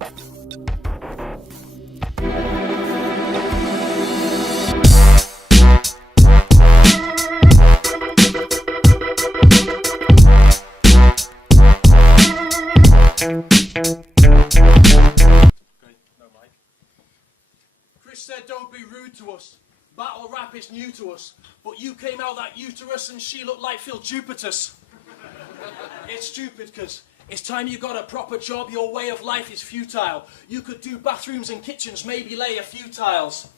Chris said don't be rude to us. Battle rap is new to us. But you came out that uterus and she looked like Phil Jupiter's. It's stupid because it's time you got a proper job. Your way of life is futile. You could do bathrooms and kitchens, maybe lay a few tiles.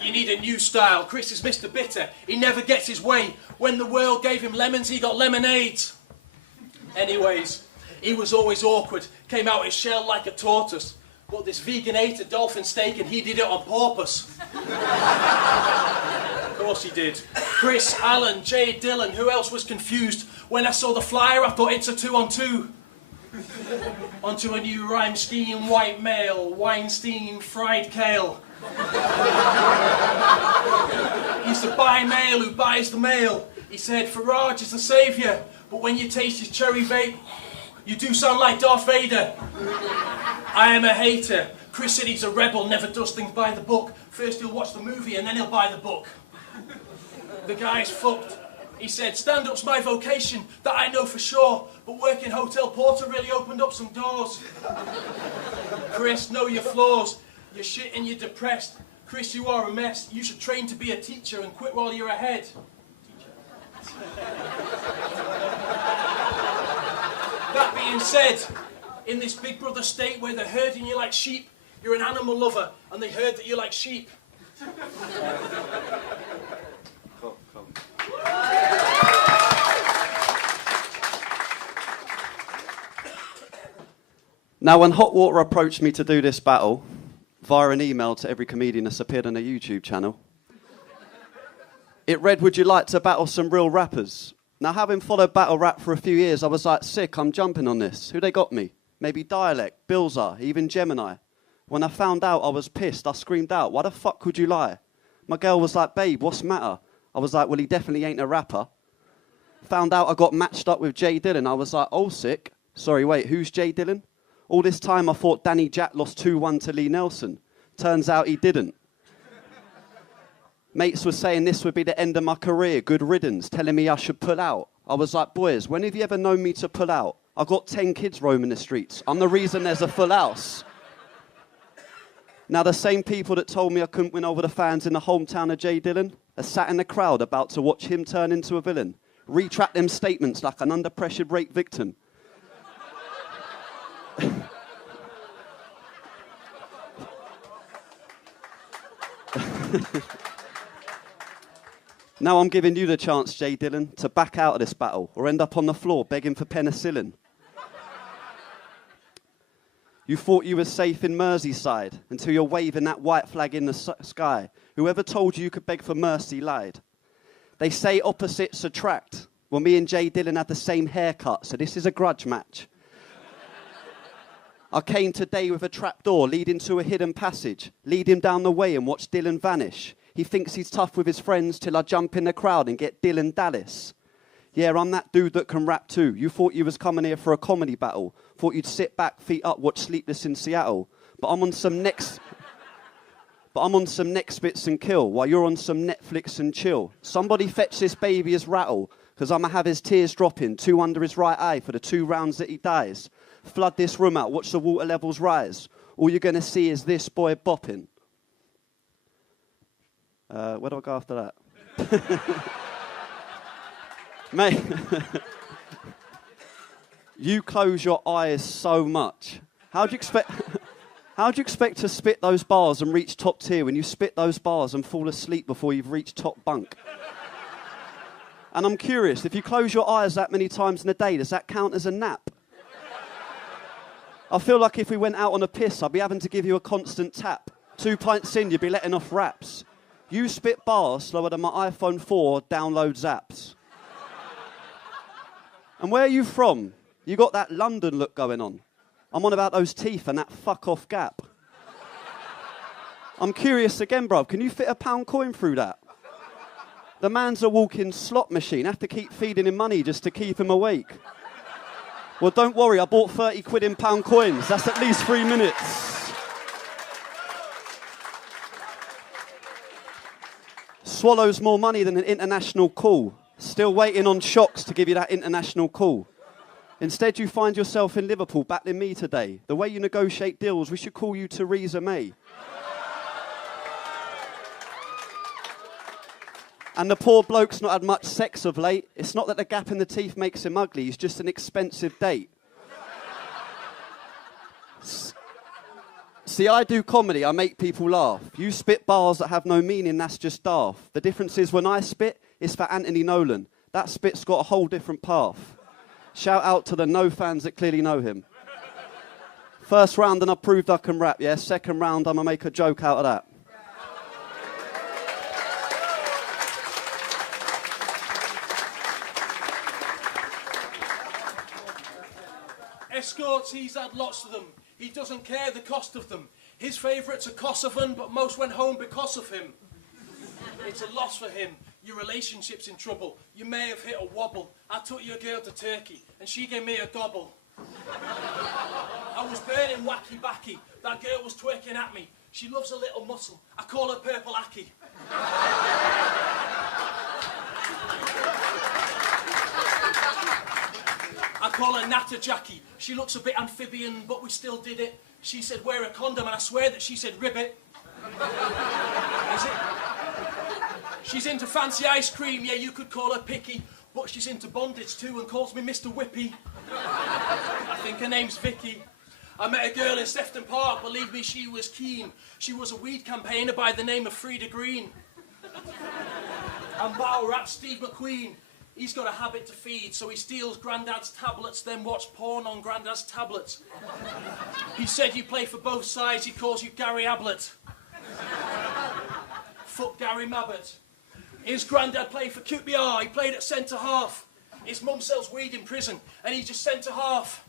You need a new style. Chris is Mr. Bitter. He never gets his way. When the world gave him lemons, he got lemonades. Anyways, he was always awkward. Came out his shell like a tortoise. But this vegan ate a dolphin steak and he did it on purpose. Of course he did. Chris, Alan, Jay, Dillon, who else was confused? When I saw the flyer, I thought it's a 2-on-2. Onto a new rhyme scheme, white male, Weinstein, fried kale. He's the bi-male who buys the mail. He said, Farage is the saviour, but when you taste his cherry vape, you do sound like Darth Vader. I am a hater. Chris said he's a rebel, never does things by the book. First he'll watch the movie and then he'll buy the book. The guy's fucked. He said, stand-up's my vocation, that I know for sure, but working hotel porter really opened up some doors. Chris, know your flaws. You're shit and you're depressed. Chris, you are a mess. You should train to be a teacher and quit while you're ahead. That being said, in this Big Brother state where they're herding you like sheep, you're an animal lover and they heard that you like sheep. Now, when Hot Water approached me to do this battle, via an email to every comedian that's appeared on a YouTube channel, it read, would you like to battle some real rappers? Now, having followed battle rap for a few years, I was like, sick, I'm jumping on this. Who they got me? Maybe Dialect, Billzar, even Gemini. When I found out, I was pissed. I screamed out, why the fuck would you lie? My girl was like, babe, what's the matter? I was like, well, he definitely ain't a rapper. Found out I got matched up with Jay Dillon. I was like, oh, sick. Sorry, wait, who's Jay Dillon? All this time I thought Danny Jack lost 2-1 to Lee Nelson. Turns out he didn't. Mates were saying this would be the end of my career, good riddance, telling me I should pull out. I was like, boys, when have you ever known me to pull out? I've got 10 kids roaming the streets. I'm the reason there's a full house. Now, the same people that told me I couldn't win over the fans in the hometown of Jay Dillon are sat in the crowd about to watch him turn into a villain. Retract them statements like an under-pressured rape victim. Now I'm giving you the chance, Jay Dillon, to back out of this battle or end up on the floor begging for penicillin. You thought you were safe in Merseyside until you're waving that white flag in the sky. Whoever told you could beg for mercy lied. They say opposites attract. Well, me and Jay Dillon had the same haircut, so this is a grudge match. I came today with a trapdoor leading to a hidden passage. Lead him down the way and watch Dillon vanish. He thinks he's tough with his friends till I jump in the crowd and get Dillon Dallas. Yeah, I'm that dude that can rap too. You thought you was coming here for a comedy battle. Thought you'd sit back, feet up, watch Sleepless in Seattle. But I'm on some next bits and kill while you're on some Netflix and chill. Somebody fetch this baby his rattle, because I'ma have his tears dropping, 2 under his right eye for the 2 rounds that he dies. Flood this room out, watch the water levels rise. All you're gonna see is this boy bopping. Where do I go after that? Mate, you close your eyes so much. How do you expect to spit those bars and reach top tier when you spit those bars and fall asleep before you've reached top bunk? And I'm curious, if you close your eyes that many times in a day, does that count as a nap? I feel like if we went out on a piss, I'd be having to give you a constant tap. 2 pints in, you'd be letting off raps. You spit bars slower than my iPhone 4 downloads apps. And where are you from? You got that London look going on. I'm on about those teeth and that fuck-off gap. I'm curious again, bruv. Can you fit a £1 coin through that? The man's a walking slot machine. Have to keep feeding him money just to keep him awake. Well, don't worry, I bought 30 quid in pound coins. That's at least 3 minutes. Swallows more money than an international call. Still waiting on shocks to give you that international call. Instead, you find yourself in Liverpool battling me today. The way you negotiate deals, we should call you Theresa May. And the poor bloke's not had much sex of late. It's not that the gap in the teeth makes him ugly, he's just an expensive date. See, I do comedy, I make people laugh. You spit bars that have no meaning, that's just daft. The difference is when I spit, it's for Anthony Nolan. That spit's got a whole different path. Shout out to the no fans that clearly know him. First round and I proved I can rap, yeah? Second round, I'm gonna make a joke out of that. Escorts, he's had lots of them. He doesn't care the cost of them. His favourites are Kosovan, but most went home because of him. It's a loss for him. Your relationship's in trouble. You may have hit a wobble. I took your girl to Turkey, and she gave me a gobble. I was burning wacky backy. That girl was twerking at me. She loves a little muscle. I call her Purple Aki. I call her Natter Jackie. She looks a bit amphibian, but we still did it. She said, wear a condom, and I swear that she said, ribbit. Is it? She's into fancy ice cream, yeah, you could call her picky, but she's into bondage too and calls me Mr. Whippy. I think her name's Vicky. I met a girl in Sefton Park, believe me, she was keen. She was a weed campaigner by the name of Frida Green. And battle rap Steve McQueen. He's got a habit to feed, so he steals Grandad's tablets, then watch porn on Grandad's tablets. He said you play for both sides, he calls you Gary Ablett. Fuck Gary Mabbott. His Grandad played for QPR, he played at centre half. His mum sells weed in prison, and he's just centre half.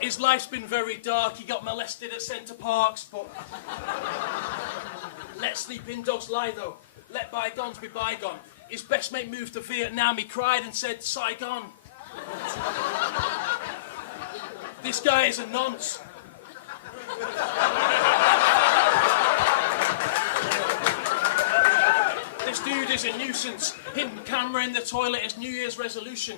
His life's been very dark, he got molested at Centre Parks, but... Let sleeping dogs lie though, let bygones be bygone. His best mate moved to Vietnam, he cried and said, Saigon. This guy is a nonce. This dude is a nuisance. Hidden camera in the toilet is New Year's resolution.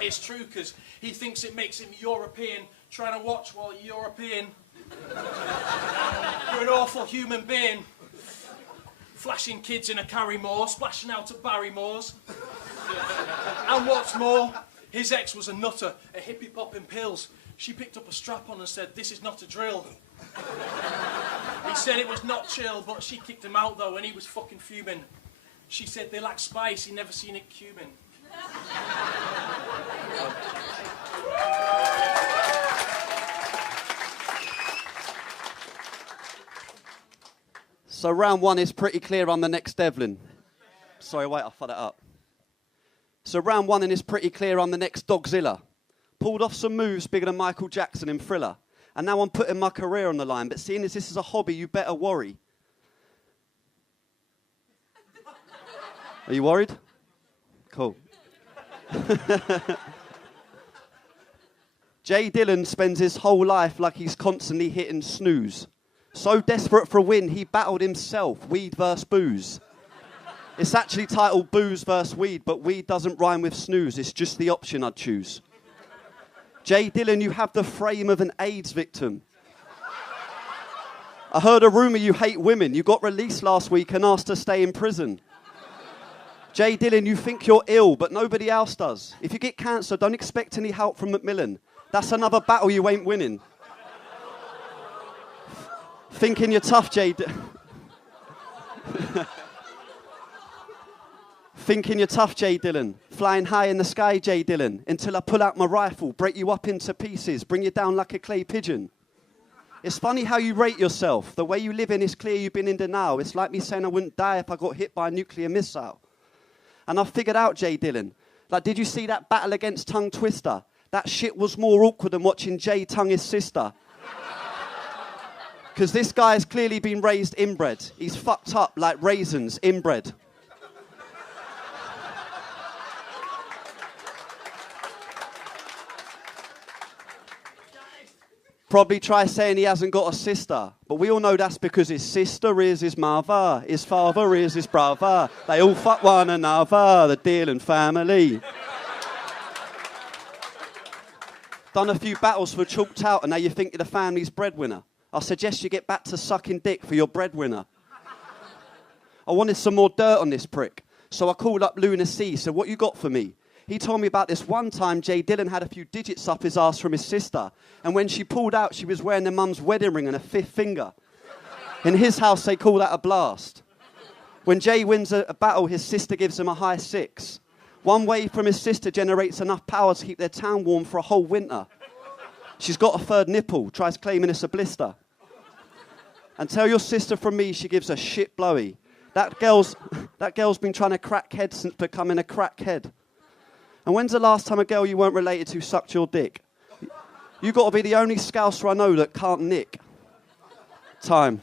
It's true, because he thinks it makes him European, trying to watch while you're European. You're an awful human being. Flashing kids in a Carrymore, splashing out at Barrymore's. And what's more, his ex was a nutter, a hippie popping pills. She picked up a strap on and said, this is not a drill. He said it was not chill, but she kicked him out though, and he was fucking fuming. She said they lack spice, he never seen it cumin. So round one is pretty clear on the next Devlin. Sorry, wait, I fucked it up. So round one is pretty clear on the next Dogzilla. Pulled off some moves bigger than Michael Jackson in Thriller. And now I'm putting my career on the line, but seeing as this is a hobby, you better worry. Are you worried? Cool. Jay Dillon spends his whole life like he's constantly hitting snooze. So desperate for a win, he battled himself, weed versus booze. It's actually titled Booze versus Weed, but weed doesn't rhyme with snooze. It's just the option I'd choose. Jay Dillon, you have the frame of an AIDS victim. I heard a rumour you hate women. You got released last week and asked to stay in prison. Jay Dillon, you think you're ill, but nobody else does. If you get cancer, don't expect any help from Macmillan. That's another battle you ain't winning. Thinking you're tough, Jay Thinking you're tough, Jay Dillon. Flying high in the sky, Jay Dillon. Until I pull out my rifle, break you up into pieces, bring you down like a clay pigeon. It's funny how you rate yourself. The way you live in, it's clear you've been in denial. It's like me saying I wouldn't die if I got hit by a nuclear missile. And I figured out, Jay Dillon. Like, did you see that battle against Tongue Twister? That shit was more awkward than watching Jay tongue his sister. Because this guy has clearly been raised inbred. He's fucked up like raisins inbred. Probably try saying he hasn't got a sister, but we all know that's because his sister is his mother, his father is his brother. They all fuck one another, the Dillon family. Done a few battles for Chalked Out, and now you think you're the family's breadwinner. I suggest you get back to sucking dick for your breadwinner. I wanted some more dirt on this prick, so I called up Luna C, said, what you got for me? He told me about this one time Jay Dillon had a few digits up his ass from his sister, and when she pulled out, she was wearing their mum's wedding ring and a fifth finger. In his house, they call that a blast. When Jay wins a battle, his sister gives him a high 6. One wave from his sister generates enough power to keep their town warm for a whole winter. She's got a third nipple, tries claiming it's a blister. And tell your sister from me she gives a shit blowy. That girl's been trying to crack head since becoming a crackhead. And when's the last time a girl you weren't related to sucked your dick? You got to be the only Scouser I know that can't nick. Time.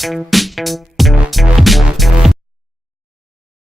Thank you.